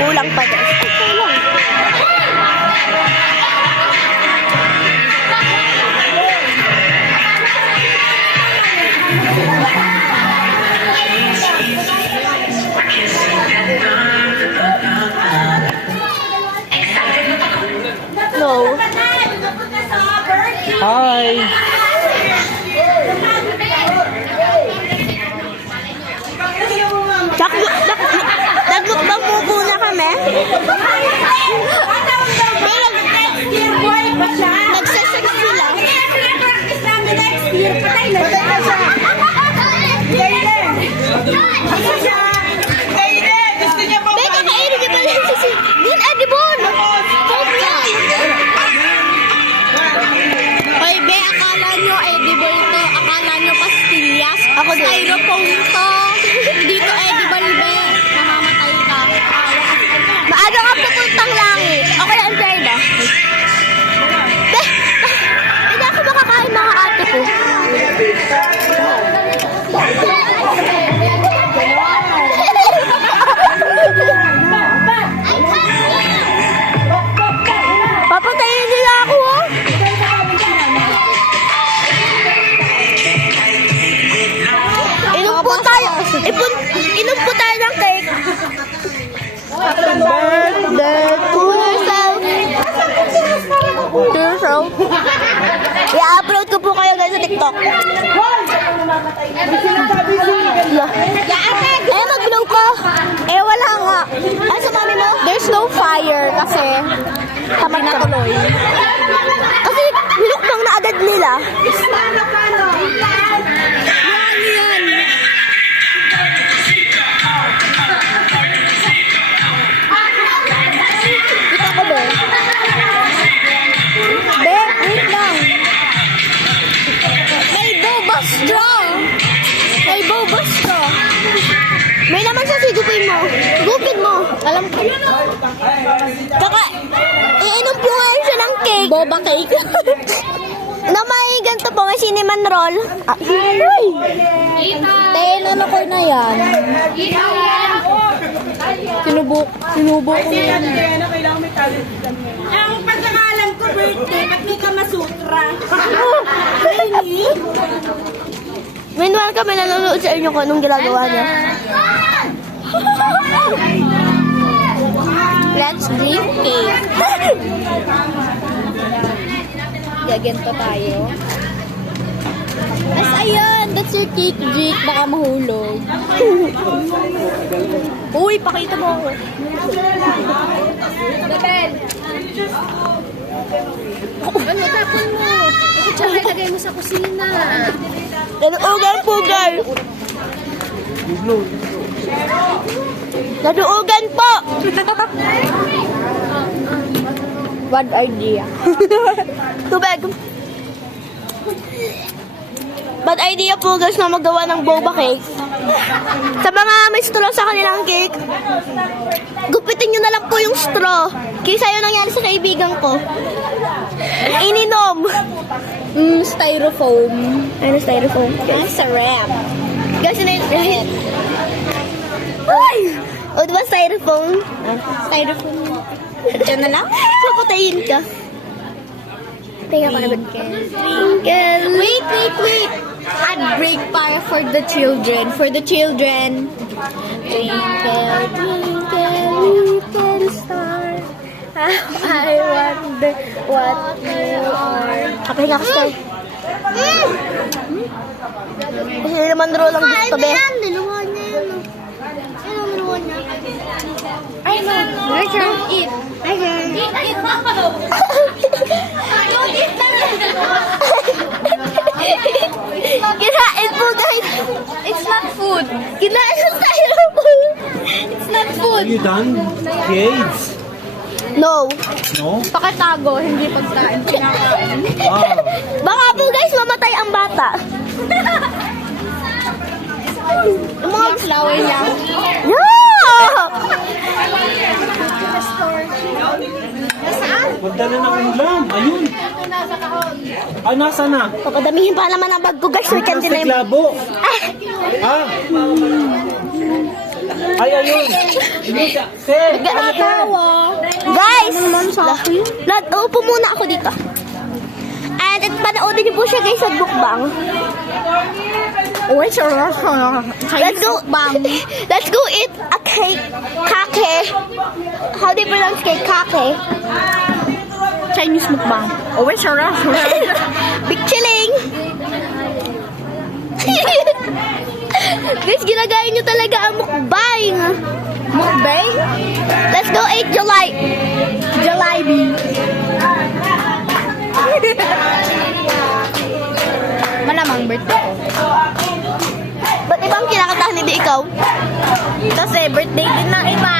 Kulang pa guys. Ay, kulang. No. Hi! Nagmukbang po muna kami. Nagsasex sila. Beka, kainin niyo pala yung sisi. Din, edible! Hoy, be, akala nyo edible to. Akala nyo pastillas. Ako styrofoam to. Hindi to edible, be. Namamatay ka. Maaga ka pupuntang langit. Okay lang, Ferda. Be, hindi ako makakain mga ate ko. Papatayin nila ako, oh. Inom po tayo. Inom po tayo ng cake. Happy birthday to yourself. To yourself. I-upload ko po kayo guys sa TikTok. Eh, mag-blow ko. Eh, wala nga. Ay, sa mami mo? There's no fire kasi tamad na tuloy. Kasi nilukbang na agad nila. Yan. Kita ko ba? Be, wait lang. May boba straw. May boba straw. May naman siya, sigupin mo. Gupin mo. Alam ko. Kaka, iinom po ngayon siya ng cake. Boba cake. Na may ganito po, may cinnamon roll. Ay! Ano ko na yan? Sinubok ko yan. Ang pagkakalam ko birthday, ba't may Kamasutra? Meanwhile kami nanonood sa inyo kung anong ginagawa niya. Let's drink cake. Gaganto tayo. As ayun, that's your cake, Jake. Baka mahulog. Uy, pakita mo ako. Babel! Ano, tapon mo? Tsaka ilagay mo sa kusina. Naduugan, Naduugan po! Bad idea. Tubig. Bad idea po guys na magawa ng boba cake. Sa mga may straw sa kanilang cake, gupitin nyo na lang po yung straw. Kaysa yun nangyari sa kaibigan ko. Ininom. Styrofoam. Ano styrofoam? Ang sarap. Guys, yun na yun. Ay! O, diba styrofoam? Styrofoam. Diyan na lang? Papatayin ka. Tingnan ko na ba? Twinkle. Wait. I'd break para for the children. Twinkle, little star. I wonder what you are. Kapag nga gusto. Kasi naman roll ang gusto, be. Niluhan niya yun. Ano niluhan niya? I know. Don't eat. Eat. Don't eat na. Kinain po, guys. It's not food. Kinain yung styrofoam. It's not food. Are you done, kids? No. No? Pakitago, hindi pagkain. Ah. Baka po guys, mamatay ang bata. Yung mga flower lang. Yeah! Magdala ng ulam. Ayun. Ah, nasa na? Pagkadamihin pa naman ang bag ko guys. We can Plastic delay. labo. Ah. Ay, ayun. Guys, upo muna ako dito. And panoodin niyo po siya guys sa mukbang. Let's go. Let's go eat a cake. Kake. How do you pronounce cake? Kake. Chinese mukbang. Big chilling. Guys, ginagaya niyo talaga ang mukbang. Mukbang? Let's go eat Jollibee. Malamang birthday ko. Ba't ibang kinakatahan hindi ikaw? Kasi birthday din ng iba.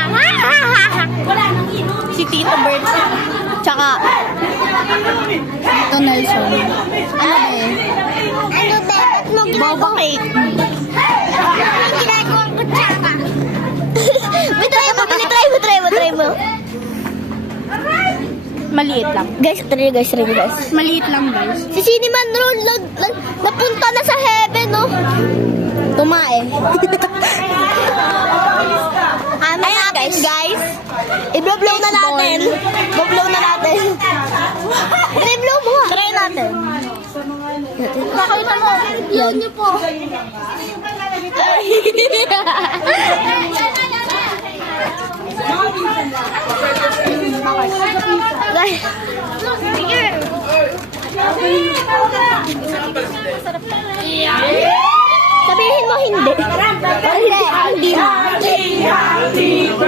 Si Tito Bert. Tsaka Tito Nelson. Ano eh? Ano ba? Boba cake. Ang ginagawang kutsaka. Try mo. Maliit lang. Guys. Maliit lang guys. Si Cinnamon Roll napunta na sa heaven, no? Tumae. Ayan, guys. I-blow na natin. I-blow mo. Try natin. Pakita mo. Blow niyo po. Guys. Sabihin mo hindi. Hindi mo.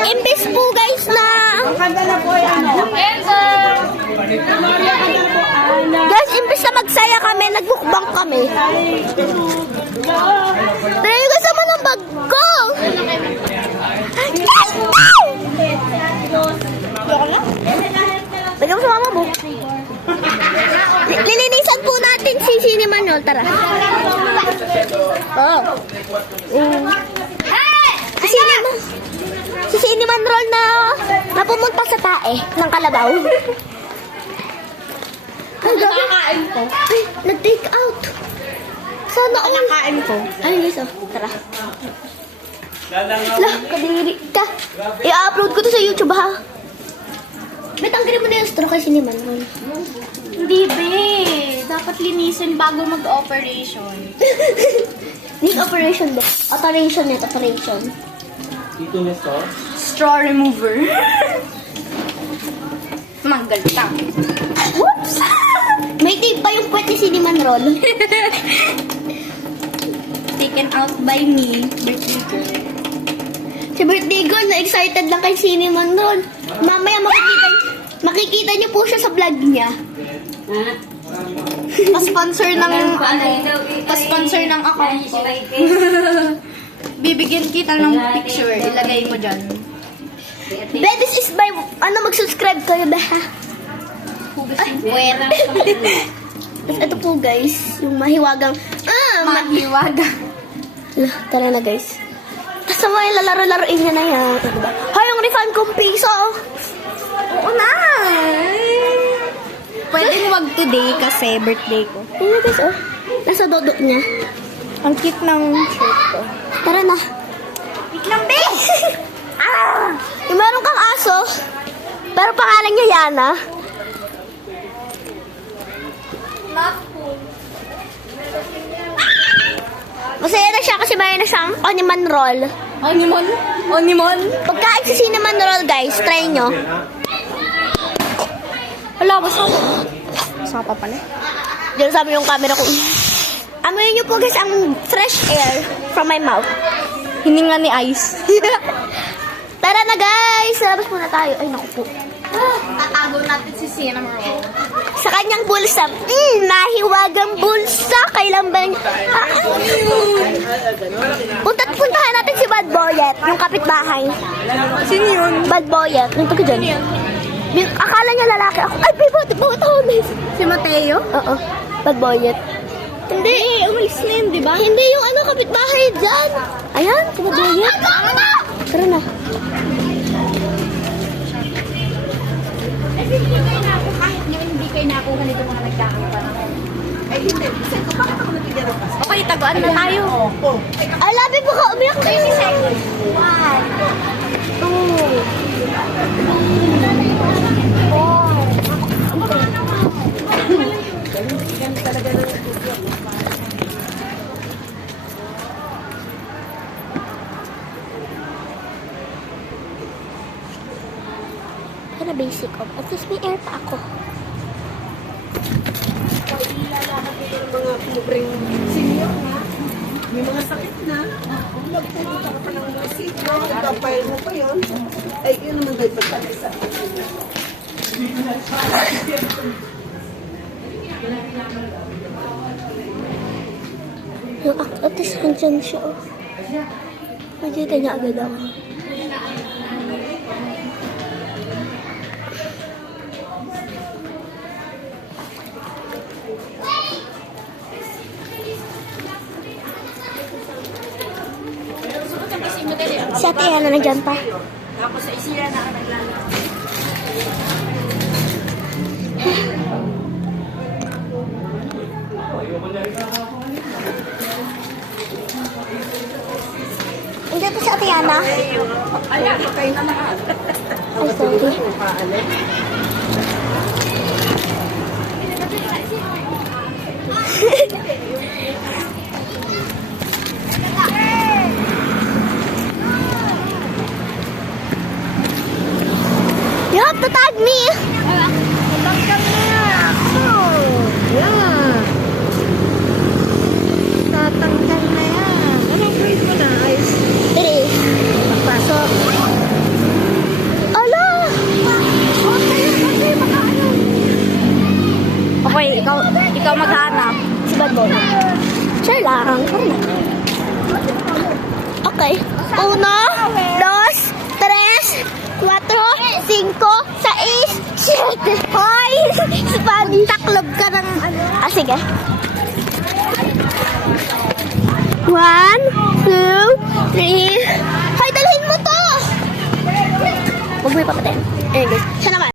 Imbis po guys na guys, imbis na magsaya kami, nagbukbang kami. Dahil kasama ng bag ko. Bigyan mo sa mama mo. Lilinisan po natin si Cinnamon Roll. Tara. Oh. Si Cinnamon Roll na pumunta sa tae ng Kalabaw. Nakakain ko. Ay, nag-take out. Sana all. Nakakain ko. Ay, guys, oh. Tara. Lah, kadiri ka. I-upload ko to sa YouTube, ha? May tanggalin mo na yung straw kay Cinnamon Roll. Hindi be. Dapat linisin bago mag-operation. Need operation ba? Operation. Dito nito. Straw remover. Manggal ka. Whoops! May tape pa yung puwet ni Cinnamon Roll. Taken out by me. Birthday girl. Si birthday girl, na-excited lang kay Cinnamon Roll. Mamaya makikita niyo po siya sa vlog niya. Pa-sponsor ng pa-sponsor ng account ko. Bibigyan kita ng picture, ilagay mo dyan. Be, this is by, mag-subscribe kayo, be, ha? Wera. Tapos ito po, guys, yung mahiwagang, Mahiwaga. Tara na, guys. Tapos may lalaro-laroin niya na yan. Diba? Hay, yung refund kong piso. Oo na. Pwedeng wag today kasi birthday ko. Ano, guys, oh. Nasa dodok niya. Ang cute ng shirt ko. Tara na. Wait lang, be! Yung meron kang aso, pero pangalan niya Yana. Masaya na siya kasi mayroon na siyang Cinnamon Roll. Onimon? Pagkain sa Cinnamon Roll, guys, try nyo. Wala, basta. Sapa pala. Diyan sabi yung camera ko. Amoy nyo po, guys, ang fresh air from my mouth. Hininga ni Ice. Tara na, guys! Labas muna tayo. Ay, naku po. Tatago natin si Cinnamon Roll. Sa kanyang bulsa. Nahiwagang bulsa. Kailan ba niya? Puntahan natin si Bad Boyet, yung kapitbahay. Sino yun? Bad Boyet. Yung taga dyan. Akala niya lalaki ako. Ay, bawat ako, miss. Si Mateo? Oo. Bad Boyet. Hindi. Umalis na yun, di ba? Hindi yung kapitbahay dyan. Ayan, si Bad Boyet. Tara na. Bibigay na ako kahit nyo hindi kayo nakuha nito mga nagkakaroon pa naman. Ay, hindi. Kasi bakit ako nabigyan ng pasok? Okay, taguan na tayo. Oo. Ay, labi po ka umiyak na yun. 2. Para basic ko. At least may air pa ako. Mga libreng senior na. May mga sakit na. Magpupunta ka pa ng sitio. Nagka-file mo pa yun. Ay, yun naman dahil pagkakisa. Yung actress andyan siya. Oh. Pwede niya agad ako. Si Ate Yana nandiyan pa. Tapos sa isira na ka naglalaro. Hindi pa si Ate Yana. Ay, kayo na lahat. Ay, sorry. You have to tag me. Tatanggal na yan. Yeah. Tatanggal na yan. Anong grade mo na? Ayos. 3. Pasok. Ala! Okay, ikaw maghanap. Si Badon. Sure lang. Okay. 1, 2, 3, 4, 5, 6, 7. Hoy! Spanish. Taklob ka ng ano. Ah, sige. 1, 2, 3. Hoy, dalhin mo to! Huwag mo ipapatayin. Anyway, siya naman.